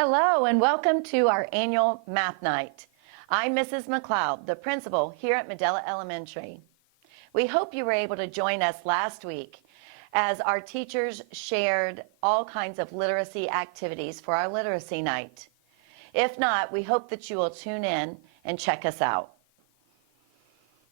Hello and welcome to our annual math night. I'm Mrs. McLeod, the principal here at Medulla Elementary. We hope you were able to join us last week as our teachers shared all kinds of literacy activities for our literacy night. If not, we hope that you will tune in and check us out.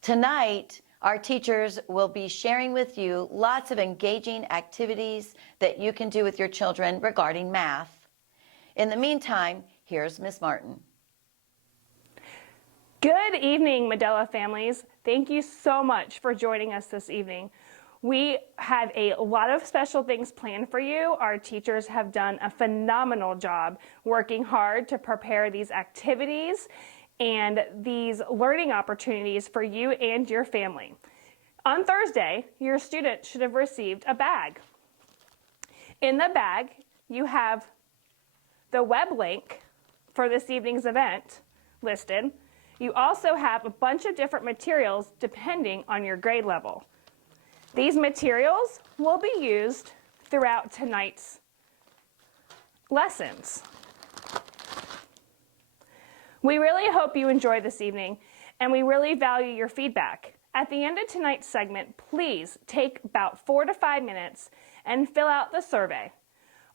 Tonight, our teachers will be sharing with you lots of engaging activities that you can do with your children regarding math. In the meantime, here's Miss Martin. Good evening, Medulla families. Thank you so much for joining us this evening. We have a lot of special things planned for you. Our teachers have done a phenomenal job working hard to prepare these activities and these learning opportunities for you and your family. On Thursday, your student should have received a bag. In the bag, you have the web link for this evening's event listed. You also have a bunch of different materials depending on your grade level. These materials will be used throughout tonight's lessons. We really hope you enjoy this evening, and we really value your feedback. At the end of tonight's segment, please take about 4 to 5 minutes and fill out the survey.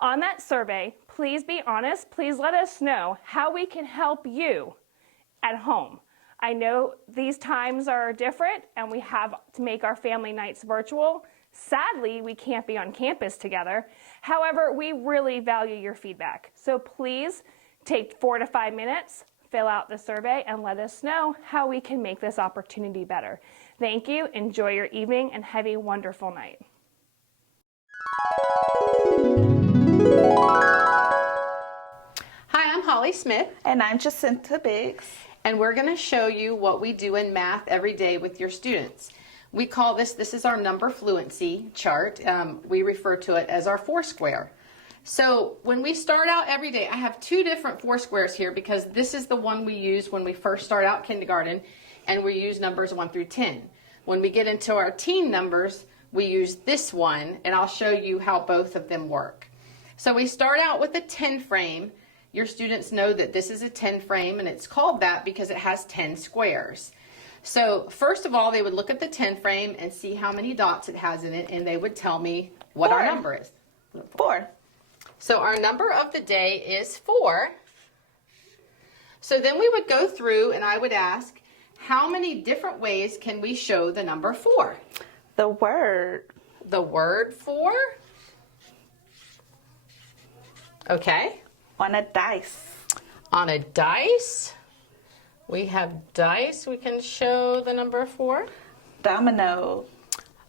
On that survey, please be honest. Please let us know how we can help you at home. I know these times are different and we have to make our family nights virtual. Sadly, we can't be on campus together. However, we really value your feedback. So please take 4 to 5 minutes, fill out the survey, and let us know how we can make this opportunity better. Thank you, enjoy your evening, and have a wonderful night. Hi, I'm Holly Smith. And I'm Jacinta Biggs. And we're going to show you what we do in math every day with your students. We call this is our number fluency chart. We refer to it as our Foursquare. So when we start out every day, I have 2 different Foursquares here because this is the one we use when we first start out kindergarten, and we use numbers 1 through 10. When we get into our teen numbers, we use this one, and I'll show you how both of them work. So we start out with a 10 frame. Your students know that this is a 10 frame, and it's called that because it has 10 squares. So first of all, they would look at the 10 frame and see how many dots it has in it, and they would tell me what our number is. 4. So our number of the day is 4. So then we would go through and I would ask, how many different ways can we show the number 4? The word. The word 4? Okay. On a dice. On a dice. We have dice. We can show the number 4. Domino.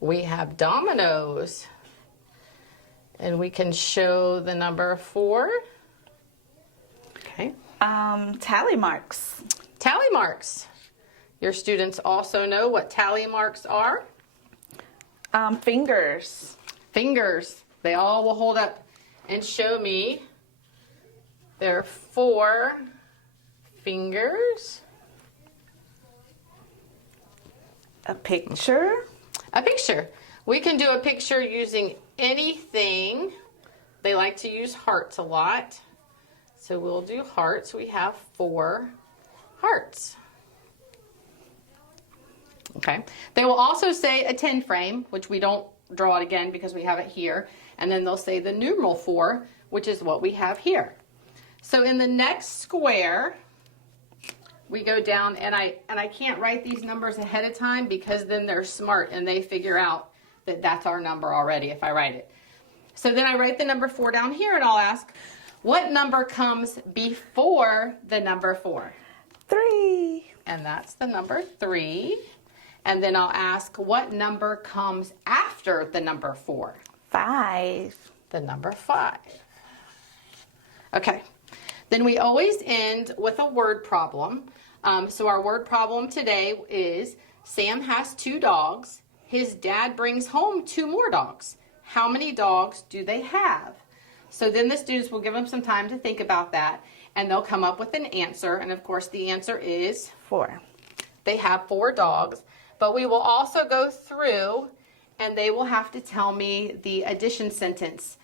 We have dominoes. And we can show the number 4. Okay. Tally marks. Tally marks. Your students also know what tally marks are. Fingers. Fingers. They all will hold up and show me their 4 fingers. A picture. A picture. We can do a picture using anything. They like to use hearts a lot. So we'll do hearts. We have 4 hearts. Okay. They will also say a 10 frame, which we don't draw it again because we have it here. And then they'll say the numeral 4, which is what we have here. So in the next square, we go down, and I can't write these numbers ahead of time because then they're smart and they figure out that that's our number already if I write it. So then I write the number 4 down here, and I'll ask, what number comes before the number 4? 3. And that's the number 3. And then I'll ask, what number comes after the number 4? 5. The number 5. Okay. Then we always end with a word problem. So our word problem today is, Sam has 2 dogs. His dad brings home 2 more dogs. How many dogs do they have? So then the students will give them some time to think about that, and they'll come up with an answer. And of course the answer is 4. They have 4 dogs. But we will also go through, and they will have to tell me the addition sentence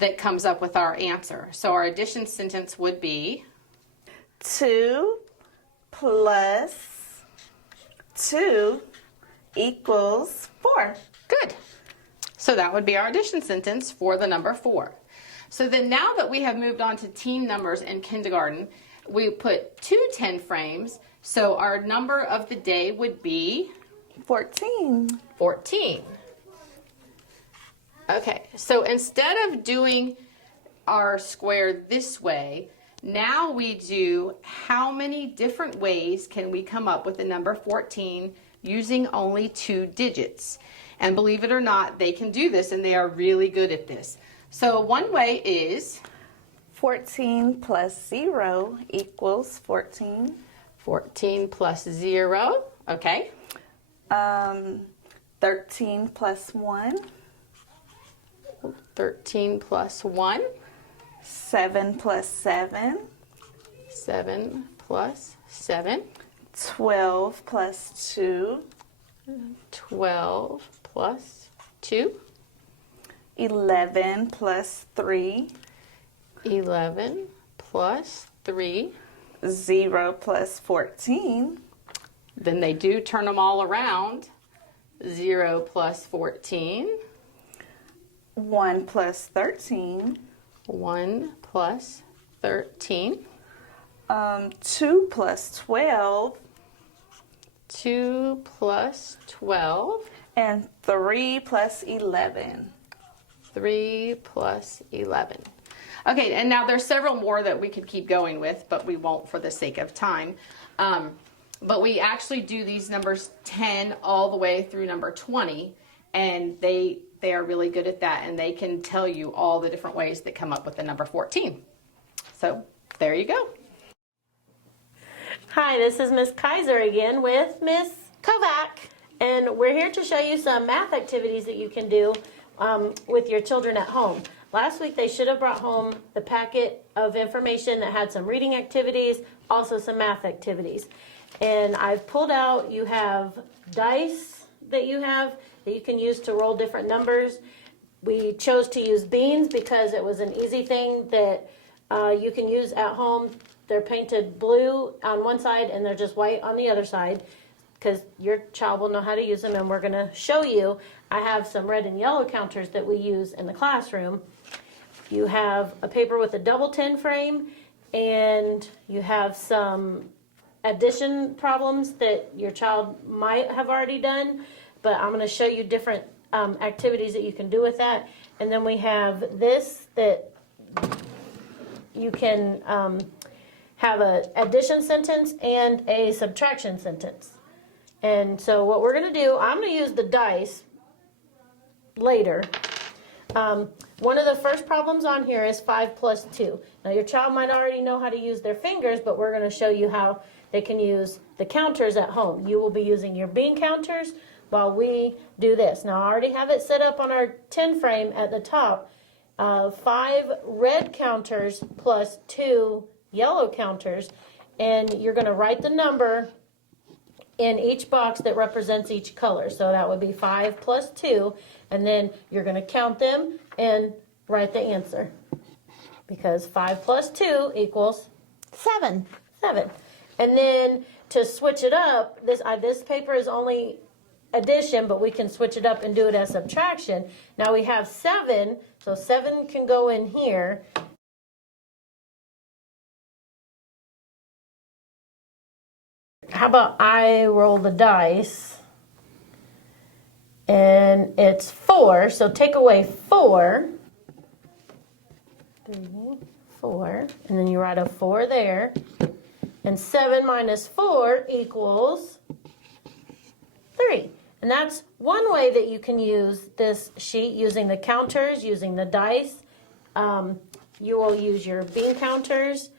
that comes up with our answer. So our addition sentence would be 2 plus 2 equals 4. good. So that would be our addition sentence for the number 4. So then now that we have moved on to team numbers in kindergarten, we put 2 10 frames. So our number of the day would be 14. 14. Okay, so instead of doing our square this way, now we do how many different ways can we come up with the number 14 using only 2 digits. And believe it or not, they can do this and they are really good at this. So one way is 14 plus 0 equals 14. 14 plus 0, okay. 13 plus 1. 13 plus 1. 7 plus 7. 7 plus 7. 12 plus 2. 12 plus 2. 11 plus 3. 11 plus 3. 0 plus 14. Then they do turn them all around. 0 plus 14. 1 plus 13. 1 plus 13. 2 plus 12. 2 plus 12. And 3 plus 11. 3 plus 11. Okay, and now there's several more that we could keep going with, but we won't for the sake of time. But we actually do these numbers 10 all the way through number 20, and they are really good at that, and they can tell you all the different ways that come up with the number 14. So there you go. Hi, this is Miss Kaiser again with Miss Kovac, and we're here to show you some math activities that you can do with your children at home. Last week they should have brought home the packet of information that had some reading activities, also some math activities. And I've pulled out, you have dice that you can use to roll different numbers. We chose to use beans because it was an easy thing that you can use at home. They're painted blue on one side and they're just white on the other side, because your child will know how to use them, and we're going to show you. I have some red and yellow counters that we use in the classroom. You have a paper with a double 10 frame, and you have some addition problems that your child might have already done, but I'm going to show you different activities that you can do with that. And then we have this that you can have an addition sentence and a subtraction sentence. And so what we're going to do, I'm going to use the dice later. One of the first problems on here is 5 plus 2. Now your child might already know how to use their fingers, but we're going to show you how they can use the counters at home. You will be using your bean counters while we do this. Now I already have it set up on our 10 frame at the top. 5 red counters plus 2 yellow counters, and you're going to write the number in each box that represents each color. So that would be 5 plus 2, and then you're going to count them and write the answer, because 5 plus 2 equals 7. And then to switch it up, this paper is only addition, but we can switch it up and do it as subtraction. Now we have 7, so 7 can go in here. How about I roll the dice, and it's 4, so take away 4, 3, 4, and then you write a 4 there, and 7 minus 4 equals 3. And that's one way that you can use this sheet, using the counters, using the dice. You will use your bean counters.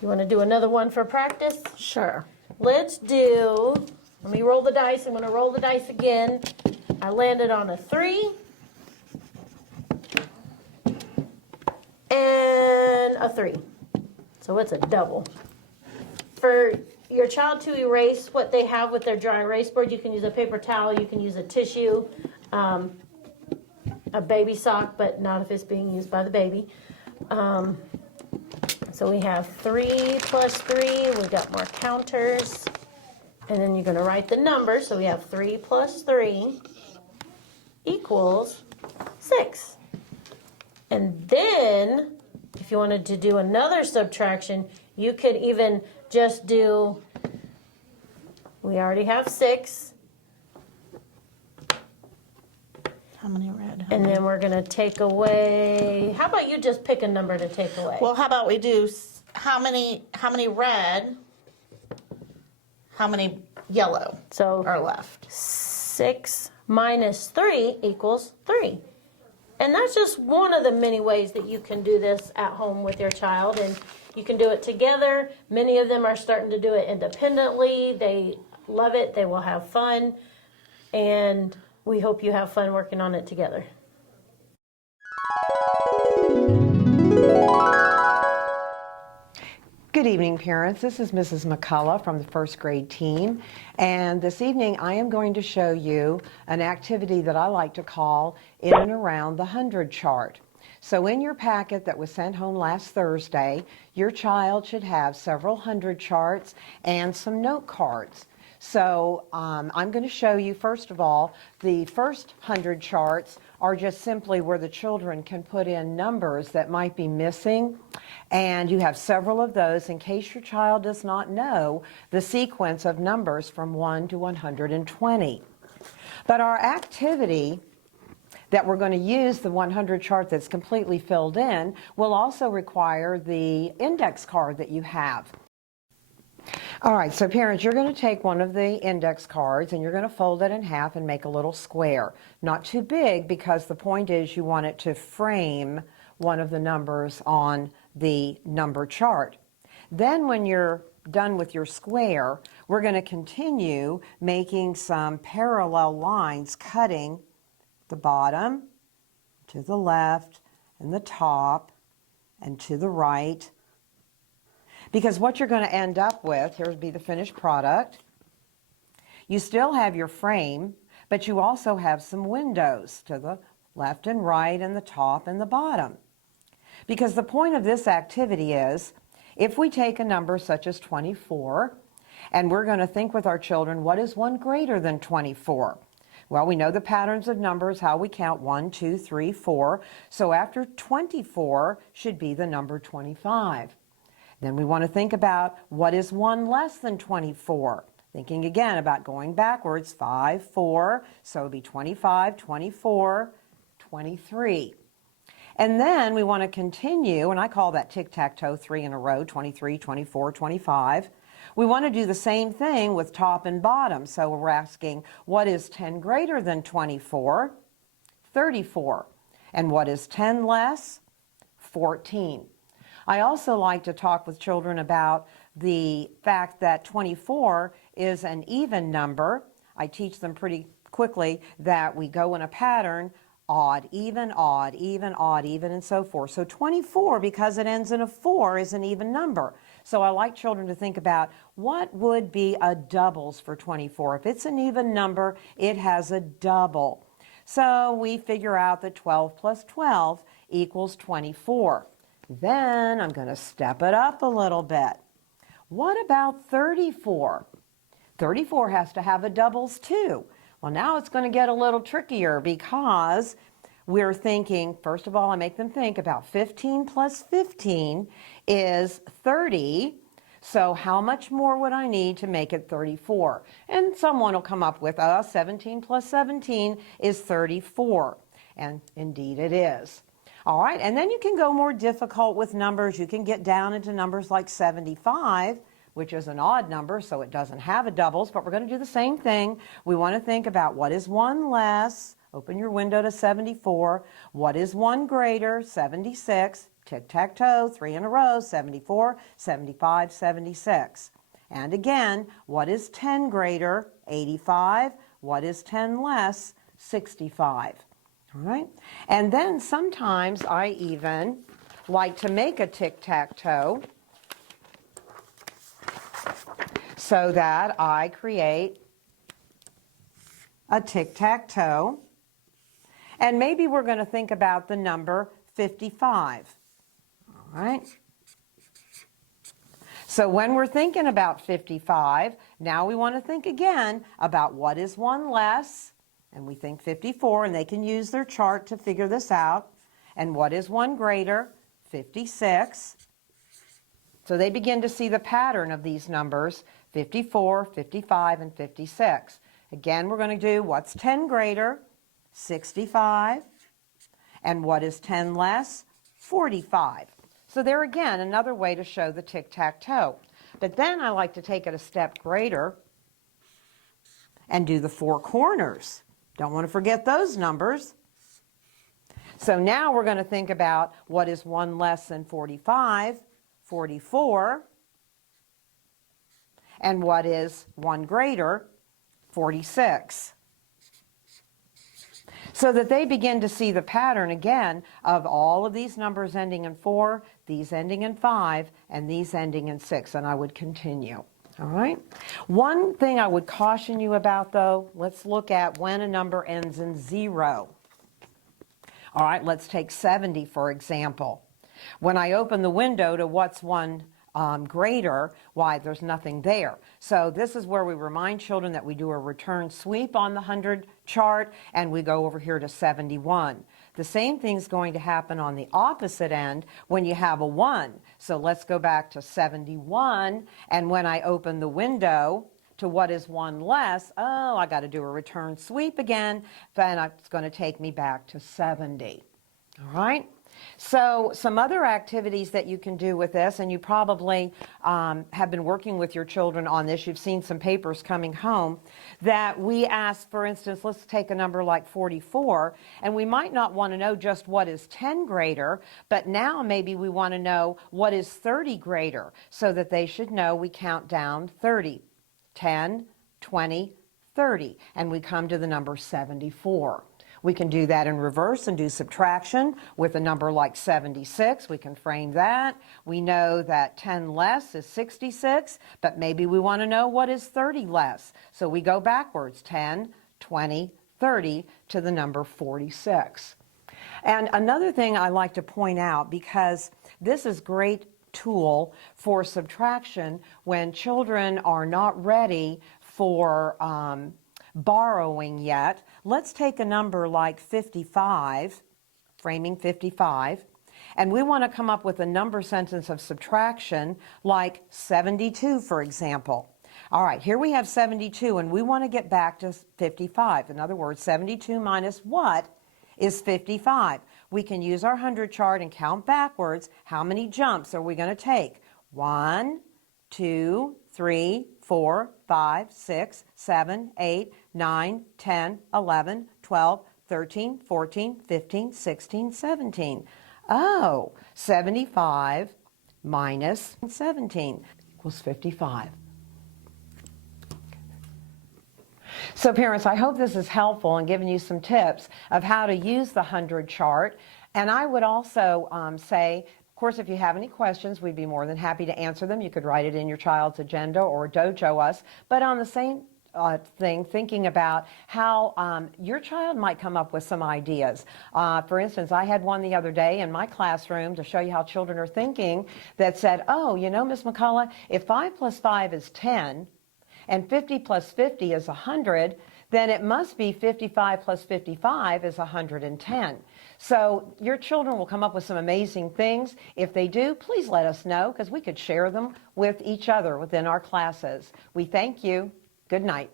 You want to do another one for practice? Sure. Let me roll the dice. I'm going to roll the dice again. I landed on a 3 and a 3. So it's a double. For your child to erase what they have with their dry erase board, you can use a paper towel, you can use a tissue, a a baby sock, but not if it's being used by the baby. So we have 3 plus 3. We've got more counters. And then you're going to write the number. So we have 3 plus 3 equals 6. And then, if you wanted to do another subtraction, you could even just do, we already have 6. How many red? And then we're going to take away, how about you just pick a number to take away? Well, how about we do how many red, how many yellow So are left? 6 minus 3 equals 3. And that's just one of the many ways that you can do this at home with your child. And you can do it together. Many of them are starting to do it independently. They love it. They will have fun. And we hope you have fun working on it together. Good evening, parents. This is Mrs. McCullough from the first grade team. And this evening I am going to show you an activity that I like to call In and Around the 100 chart. So in your packet that was sent home last Thursday, your child should have several hundred charts and some note cards. So I'm going to show you, first of all, the first 100 charts are just simply where the children can put in numbers that might be missing. And you have several of those in case your child does not know the sequence of numbers from 1 to 120. But our activity that we're going to use, the 100 chart that's completely filled in, will also require the index card that you have. All right, so parents, you're going to take one of the index cards and you're going to fold it in half and make a little square. Not too big, because the point is you want it to frame one of the numbers on the number chart. Then when you're done with your square, we're going to continue making some parallel lines cutting the bottom to the left and the top and to the right. Because what you're going to end up with, here's be the finished product. You still have your frame, but you also have some windows to the left and right and the top and the bottom. Because the point of this activity is, if we take a number such as 24, and we're going to think with our children, what is 1 greater than 24? Well, we know the patterns of numbers, how we count 1, 2, 3, 4. So after 24 should be the number 25. Then we want to think about what is 1 less than 24. Thinking again about going backwards, 5, 4, so it would be 25, 24, 23. And then we want to continue, and I call that tic-tac-toe, 3 in a row, 23, 24, 25. We want to do the same thing with top and bottom. So we're asking, what is 10 greater than 24? 34. And what is 10 less? 14. I also like to talk with children about the fact that 24 is an even number. I teach them pretty quickly that we go in a pattern, odd, even, and so forth. So 24, because it ends in a 4, is an even number. So I like children to think about what would be a doubles for 24. If it's an even number, it has a double. So we figure out that 12 plus 12 equals 24. Then I'm going to step it up a little bit. What about 34? 34 has to have a doubles too. Well, now it's going to get a little trickier, because we're thinking, first of all, I make them think about 15 plus 15 is 30. So how much more would I need to make it 34? And someone will come up with, 17 plus 17 is 34. And indeed it is. All right, and then you can go more difficult with numbers. You can get down into numbers like 75, which is an odd number, so it doesn't have a doubles, but we're going to do the same thing. We want to think about what is 1 less. Open your window to 74. What is 1 greater? 76. Tic-tac-toe, 3 in a row, 74, 75, 76. And again, what is 10 greater? 85. What is 10 less? 65. All right, and then sometimes I even like to make a tic-tac-toe so that I create a tic-tac-toe. And maybe we're going to think about the number 55. All right. So when we're thinking about 55, now we want to think again about what is one less, and we think 54, and they can use their chart to figure this out. And what is one greater? 56. So they begin to see the pattern of these numbers, 54, 55, and 56. Again, we're going to do what's 10 greater? 65. And what is 10 less? 45. So there again, another way to show the tic-tac-toe. But then I like to take it a step greater and do the four corners. Don't want to forget those numbers. So now we're going to think about what is one less than 45, 44, and what is one greater, 46. So that they begin to see the pattern again of all of these numbers ending in 4, these ending in 5, and these ending in 6, and I would continue. All right? One thing I would caution you about, though, let's look at when a number ends in 0. All right, let's take 70, for example. When I open the window to what's one greater, why, there's nothing there. So this is where we remind children that we do a return sweep on the 100 chart, and we go over here to 71. The same thing's going to happen on the opposite end when you have a 1. So let's go back to 71, and when I open the window to what is one less, oh, I got to do a return sweep again, then it's going to take me back to 70. All right? So some other activities that you can do with this, and you probably have been working with your children on this, you've seen some papers coming home, that we ask, for instance, let's take a number like 44, and we might not want to know just what is 10 greater, but now maybe we want to know what is 30 greater, so that they should know we count down 30, 10, 20, 30, and we come to the number 74. We can do that in reverse and do subtraction with a number like 76. We can frame that. We know that 10 less is 66, but maybe we want to know what is 30 less. So we go backwards, 10, 20, 30 to the number 46. And another thing I like to point out, because this is great tool for subtraction when children are not ready for borrowing yet. Let's take a number like 55, framing 55, and we want to come up with a number sentence of subtraction like 72, for example. All right, here we have 72, and we want to get back to 55. In other words, 72 minus what is 55? We can use our 100 chart and count backwards. How many jumps are we going to take? 1, 2, 3, 4, 5, 6, 7, 8, 9, 10, 11, 12, 13, 14, 15, 16, 17. Oh, 75 minus 17 equals 55. So parents, I hope this is helpful and giving you some tips of how to use the 100 chart. And I would also say, of course, if you have any questions, we'd be more than happy to answer them. You could write it in your child's agenda or dojo us. But on the same thing, thinking about how your child might come up with some ideas. For instance, I had one the other day in my classroom to show you how children are thinking that said, oh, you know, Miss McCullough, if 5 plus 5 is 10 and 50 plus 50 is 100, then it must be 55 plus 55 is 110. So your children will come up with some amazing things. If they do, please let us know, because we could share them with each other within our classes. We thank you. Good night.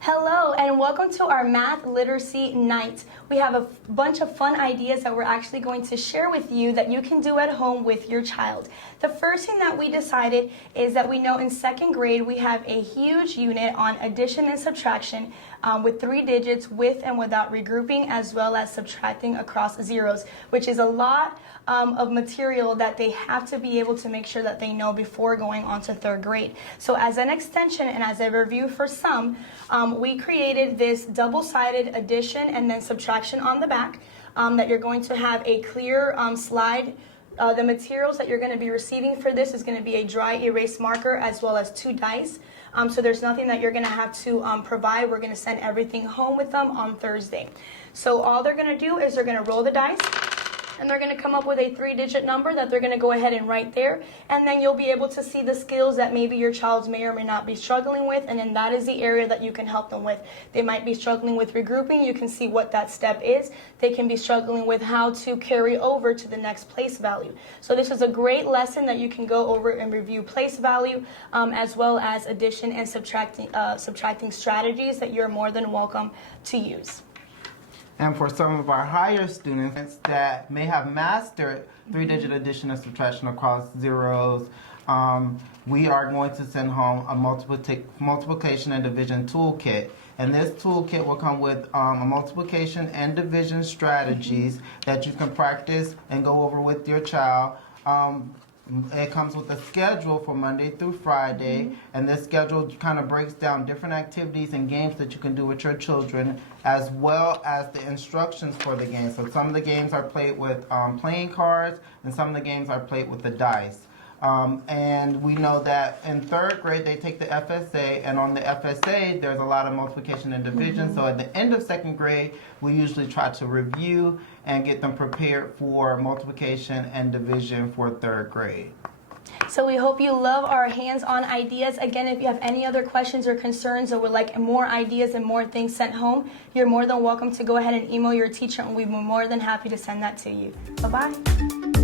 Hello and welcome to our Math Literacy Night. We have a bunch of fun ideas that we're actually going to share with you that you can do at home with your child. The first thing that we decided is that we know in second grade we have a huge unit on addition and subtraction with 3 digits with and without regrouping, as well as subtracting across zeros, which is a lot of material that they have to be able to make sure that they know before going on to 3rd grade. So as an extension and as a review for some, we created this double-sided addition and then subtraction on the back that you're going to have a clear slide The materials that you're going to be receiving for this is going to be a dry erase marker as well as 2 dice. So there's nothing that you're going to have to provide. We're going to send everything home with them on Thursday. So all they're going to do is they're going to roll the dice, and they're going to come up with a 3-digit number that they're going to go ahead and write there. And then you'll be able to see the skills that maybe your child may or may not be struggling with, and then that is the area that you can help them with. They might be struggling with regrouping. You can see what that step is. They can be struggling with how to carry over to the next place value. So this is a great lesson that you can go over and review place value, as well as addition and subtracting strategies that you're more than welcome to use. And for some of our higher students that may have mastered 3-digit addition and subtraction across zeros, we are going to send home a multiplication and division toolkit. And this toolkit will come with a multiplication and division strategies that you can practice and go over with your child. It comes with a schedule for Monday through Friday, and this schedule kind of breaks down different activities and games that you can do with your children, as well as the instructions for the games. So some of the games are played with playing cards, and some of the games are played with the dice. And we know that in 3rd grade they take the FSA, and on the FSA there's a lot of multiplication and division. So at the end of 2nd grade we usually try to review and get them prepared for multiplication and division for 3rd grade. So we hope you love our hands-on ideas. Again, if you have any other questions or concerns or would like more ideas and more things sent home, you're more than welcome to go ahead and email your teacher, and we'd be more than happy to send that to you. Bye-bye.